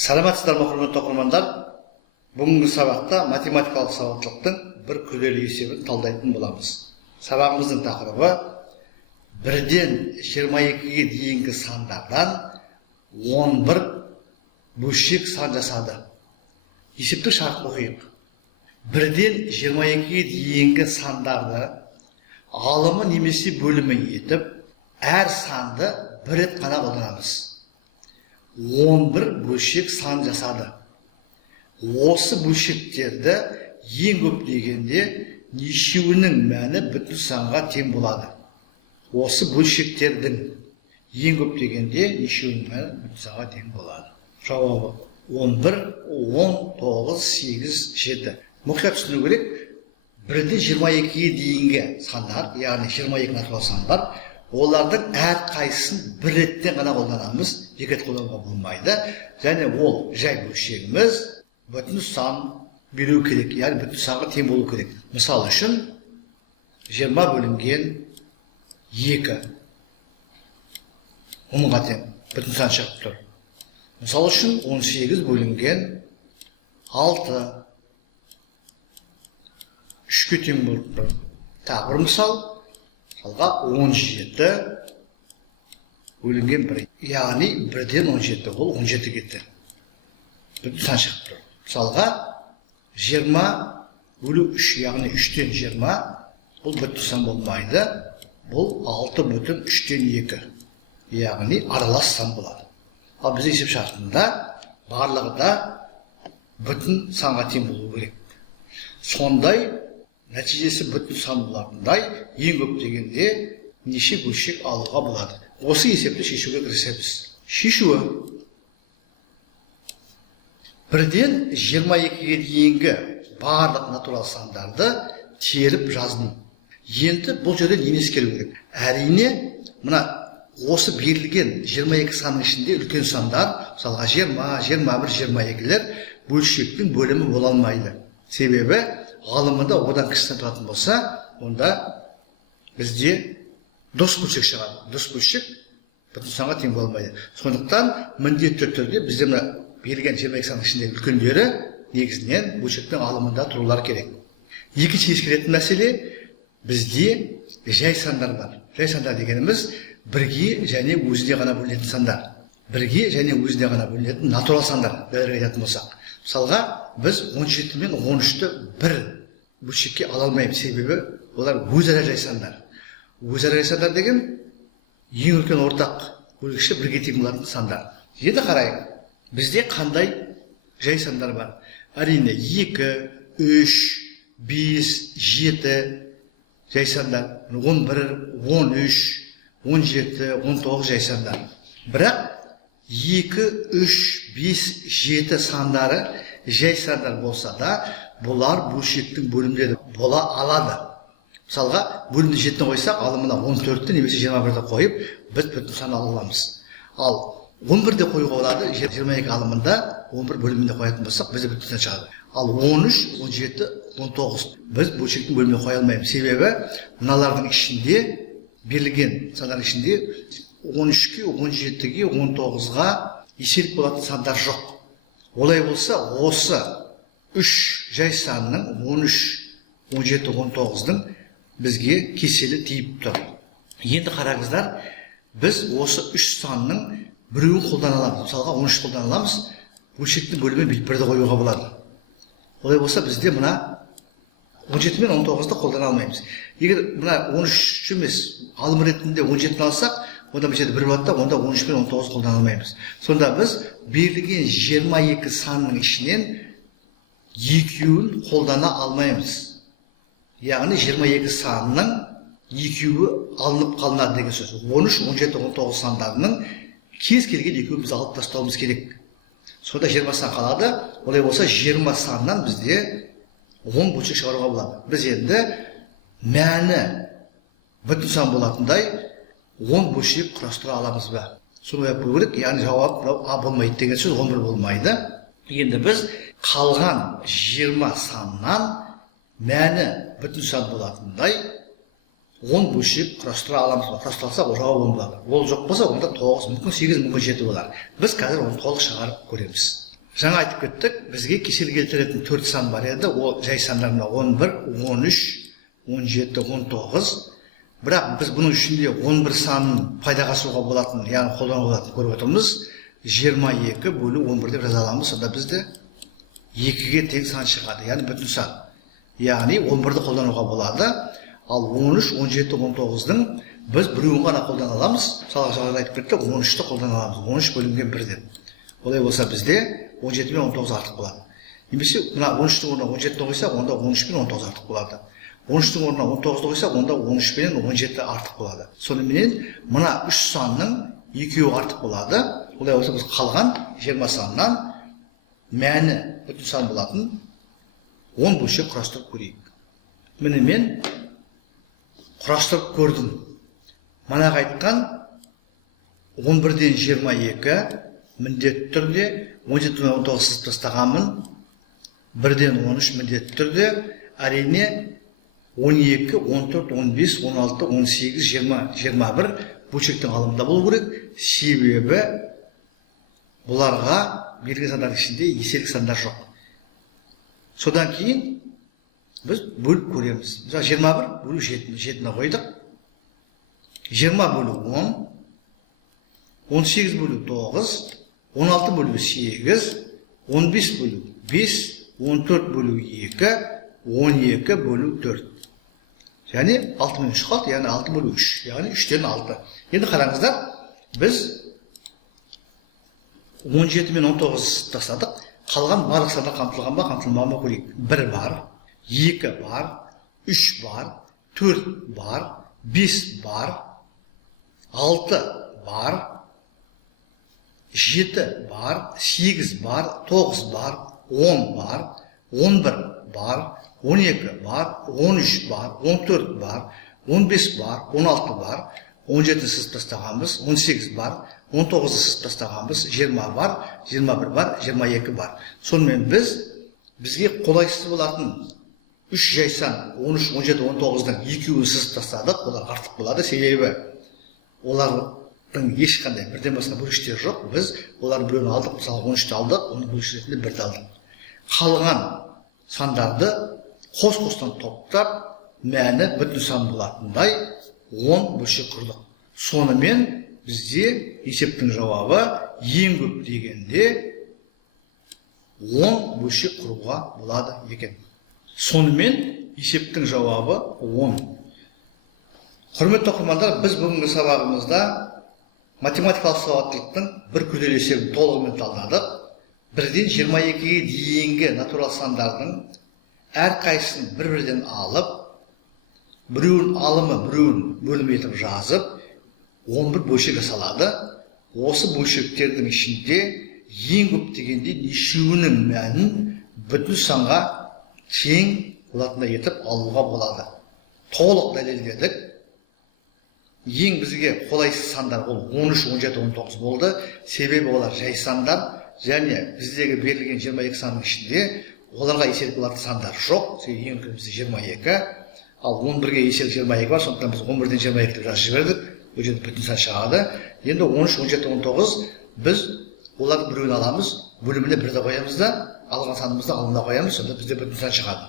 Саламатсыздар ма, құрметті оқырмандар? Бүгінгі сабақта математикалық сауаттылықтың бір күрделі есебін талдайтын боламыз. Сабағымыздың тақырыбы бірден 22-ге дейінгі сандардан 11 бөлшек сан жасады. Есептік шартын оқиық. Бірден 22-ге дейінгі сандарды алымы немесе бөлімі етіп, әр санды бір рет қана қолданамыз. 11 бөлшек сан жасады. Осы бөлшектерді ең көп дегенде нешеуінің мәні бүтін санға тең болады. Осы бөлшектердің ең көп дегенде нешеуінің мәні бүтін санға тең болады. Жауабы 11, 10, 9, 8, 7. Мұқият түсіну керек. Бірден 22-ге дейінгі сандар, яғни 22 натурал сандар, олардың әр қайсысын бір реттен ғана қолданамыз, екі рет қолдануға болмайды. Және ол жай бөлшегіміз бүтін сан беру керек, яғни бүтін санға тең болу керек. Мысал үшін 20 бөлінген 2 10-ға тең бүтін сан шығып тұр. Мысал үшін 18 бөлінген 6 3-ке тең болып тұр. Тағы бір мысал, мысалға 17 бөлінген 1. Яғни 1-ден 17, ол 17 кетті. Бүтін сан шығып тұр. Мысалға 20 бөлу 3, яғни 3-тен 20, бұл бүтін сан болмайды. Бұл 6 бүтін 3-тен 2, яғни аралас сан болады. Ал біз есеп шартында барлығы да бүтін санға тең болу керек. Сондай нәтижесі бүтін сан болатындай ең көп дегенде неше бөлшек алуға болады. Осы есепті шешуге кірісеміз. Шешуі бірден 22-ге дейінгі барлық натурал сандарды теріп жаздым. Енді бұл жерде нені ескеру керек? Әрине, мына осы берілген 22 санның ішінде үлкен сандар, мысалға 20, 21, 22-лер бөлшектің бөлімі бола алмайды. Себебі ғалымында одан кішісінен тұратын болса, онда бізде дұрыс бөлшек шығады. Дұрыс бөлшек бүтін санға тең болмайды. Сондықтан міндетті түрде бізде берілген 22 санның ішінде үлкендері негізінен бөлшектің алымында тұрулар керек. Екінші ескеретін мәселе, бізде жай сандар бар. Жай сандар дегеніміз бірге және өзіне ғана бөлінетін сандар. Бірге және өзіне ғана бөлінетін натурал сандар, дәлірек айтатын болсақ. Мысалға, біз 17 мен 13-ті бір бөлшекке ала алмаймыз, себебі олар өзара жай сандар. Өзара жай сандар деген ең үлкен ортақ бөлгіші бірге тең болатын сандар. Енді қарайық, бізде қандай жай сандар бар? Әрине 2, 3, 5, 7 жай сандар, 11, 13, 17, 19 жай сандар. Бірақ 2, 3, 5, 7 сандары жай сандар болса да, бұлар бөлшектің бөлімдері бола алады. Мысалға, бөлімді 7-ні қойсақ, алымына 14-ті немесе 21-ді қойып, біз бүтін сан ала аламыз. Ал 11-де қоюға болады, 22 алымында 11 бөлімінде қоятын болсақ, бізде бүтін сан шығады. Ал 13, 17, 19 біз бөлшектің бөліміне қоя алмаймыз. Себебі, мыналардың ішінде, берілген сандардың ішінде 13-ке, 17-ге, 19-ға еселік болатын сандар жоқ. Олай болса, осы 3 жай санның 13, 17, 19-дың бізге кеселі тиіп тұр. Енді қараңыздар, біз осы 3 санның біреуін қолдана аламыз. Мысалға 13 қолдана аламыз, бөлшектің бөлімін бірді қоюға болады. Олай болса, бізде мына 17 мен 19-ды қолдана алмаймыз. Егер мына 13 емес, алым ретінде 17-ні алсақ, онда бір жерде бір болады, онда 13 мен 19 қолдана алмаймыз. Сонда біз берілген 22 санның ішінен екеуін қолдана алмаймыз. Яғни 22 санның екеуі алынып қалынады деген сөз. 13, 17, 19 сандарының кез келген екеуін біз алып тастауымыз керек. Сонда 20 сан қалады. Олай болса 20 саннан бізде 10 бөлшек шығаруға болады. Біз енді мәні бүтін сан болатындай 10 бөлшек құрастыра аламыз ба? Соны ойлап көру керек, яғни жауап А болмайды деген сөз 11 болмайды. Енді біз қалған 20 саннан мәні бүтін сан болатындай 10 бөлшек құрастыра аламыз ба? Құрастырсақ, жауап 10 болады. Ол жоқ болса, онда 9, мүмкін 8, мүмкін 7 болар. Біз қазір оны толық шығарып көреміз. Жаңа айтып кеттік, бізге кесел келтіретін 4 сан бар еді. Ол жай сандар мына 11, 13, 17, 19. Бірақ біз бұның ішінде 11 санын пайдаға асыруға болатын, яғни қолдануға болатын көріп отырмыз. 22 бөлу 11 деп жаза аламыз. Сонда бізде 2-ге тең сан шығады, яғни бүтін сан. Яғни 11-ді қолдануға болады. Ал 13, 17, 19-дың біз біреуін ғана қолдана аламыз. Мысалға жаңа айтып кеттік, 13-ті қолдана аламыз. 13 бөлінген 1-ден. Олай болса бізде 17 мен 19 артық болады. Немесе мына 13-тің орнына 17-ді қойсақ, онда 13 пен 19 артық болады. 13-тің орнына 19-ды қойсақ, онда 13 пен 17 артық болады. Соныменен мына 3 санның екеуі артық болады. Олай болса біз қалған 20 саннан мәні бүтін сан болатын 10 бөлшек құрастырып көрейік. Міне мен құрастырып көрдім. Манағы айтқан 11-ден 22 міндетті түрде 17-ден 19 сызып тастағанмын. 1-ден 13 міндетті түрде әрине 12, 14, 15, 16, 18, 20, 21 бөлшектің алымында болу керек. Себебі бұларға берілген сандардың ішінде еселік сандар жоқ. Содан кейін біз бөліп көреміз. Мысалы 21 бөлу 7-ні қойдық. 20 бөлу 10, 18 бөлу 9, 16 бөлу 8, 15 бөлу 5, 14 бөлу 2, 12 бөлу 4. Яғни 6 мен 3 қалды, яғни 6 бөлу 3, яғни 3-тен 6. Енді қараңыздар, біз 17 мен 19 тастадық. Қалған барлық сандар қамтылған ба, қамтылмаған ба көрейік. 1 бар, 2 бар, 3 бар, 4 бар, 5 бар, 6 бар, 7 бар, 8 бар, 9 бар, 10 бар, 11 бар, 12 бар, 13 бар, 14 бар, 15 бар, 16 бар, 17 сызып тастағанбыз, 18 бар, 19 сызып тастағанбыз, 20 бар, 21 бар, 22 бар. Сонымен бізге қолайсыз болатын 3 жай сан 13, 17, 19-дың екеуін сызып тастадық. Олар артық болады, себебі олардың ешқандай бірден басқа бөлшектері жоқ. Біз олардың біреуін алдық, мысалы 13-ті алдық, оның бөлшек ретінде 1-ді алдық. Қалған сандарды қос-қостан топтап, мәні бүтін сан болатындай 10 бөлшек құрдық. Сонымен бізде есептің жауабы ең көп дегенде 10 бөлшек құруға болады екен. Сонымен есептің жауабы 10. Құрметті оқырмандар, біз бүгінгі сабағымызда математикалық сауаттылықтың бір күрделі есебін толығымен талдадық. 1-ден 22-ге дейінгі натурал сандардың әрқайсысын бір-бірден алып, біреуін алымы, біреуін бөлім етіп жазып, 11 бөлшек жасалады. Осы бөлшектердің ішінде ең көп дегенде нешеуінің мәнін бүтін санға тең болатындай етіп алуға болады. Толық дәлелдедік. Ең бізге қолайсыз сандар ол 13, 17, 19 болды. Себебі олар жай сандар, және біздегі берілген 22 санның ішінде оларға еселік болатын сандар жоқ. Ең үлкен бізде 22, ал 11-ге еселік 22 бар, сондықтан біз 11-ден 22 деп жазып жібердік. Бұл жерде бүтін сан шығады. Енді 13, 17, 19 біз олардың біреуін аламыз, бөліміне 1-ді қоямыз да, алған санымызды алымына қоямыз, сонда бізде бүтін сан шығады.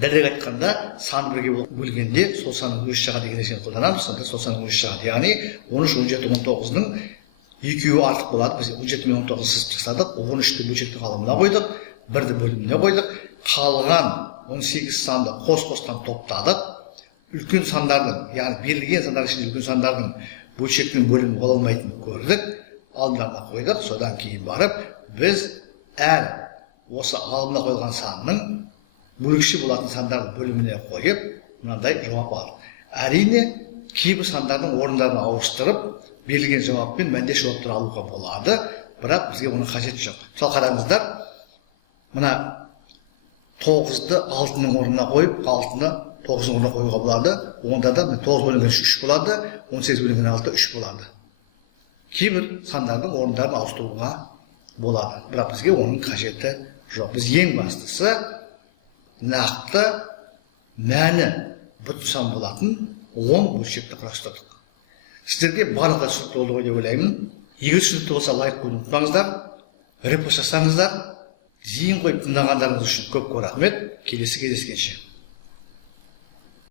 Дәлірек айтқанда, сан 1-ге бөлгенде сол санның өзі шығады деген нәрсені қолданамыз, сонда сол санның өзі шығады. Яғни 13, 17, 19-ның екеуі артық болады. Біз 17 мен 19 сызып тастадық, 13-ті бөлшектің алымына қойдық, 1-ді бөліміне қойдық. Қалған 18 санды қос-қостан топтадық. Үлкен сандардың, яғни берілген сандар ішінде үлкен сандардың бөлшектің бөлімі бола алмайтынын көрдік, алымдарына қойдық. Содан кейін барып, біз әр осы алымына қойылған санның бөлікші болатын сандардың бөліміне қойып, мынандай жауап алдық. Әрине, кейбір сандардың орындарын ауыстырып, берілген жауаппен мәндес жауаптар алуға болады, бірақ бізге оның қажеті жоқ. Мысалы қараңыздар, мына 9-ды 6-ның орнына қойып, 6-ны 9-ның орнына қоюға болады. Онда да 9 бөлінген 3 болады, 18 бөлінген 6 3 болады. Кейбір сандардың орындарын ауыстыруға болады, бірақ бізге оның қажеті жоқ. Біз ең бастысы нақты мәні бүтін сан болатын 10 бөлшекті құрастырдық. Сіздерге барлығы түсінікті болды ғой деп ойлаймын. Егер түсінікті болса лайк қоюды ұмытпаңыздар. репост жасаңыздар. зейін қойып тыңдағандарыңыз үшін көп рахмет. Келесі кездескенше.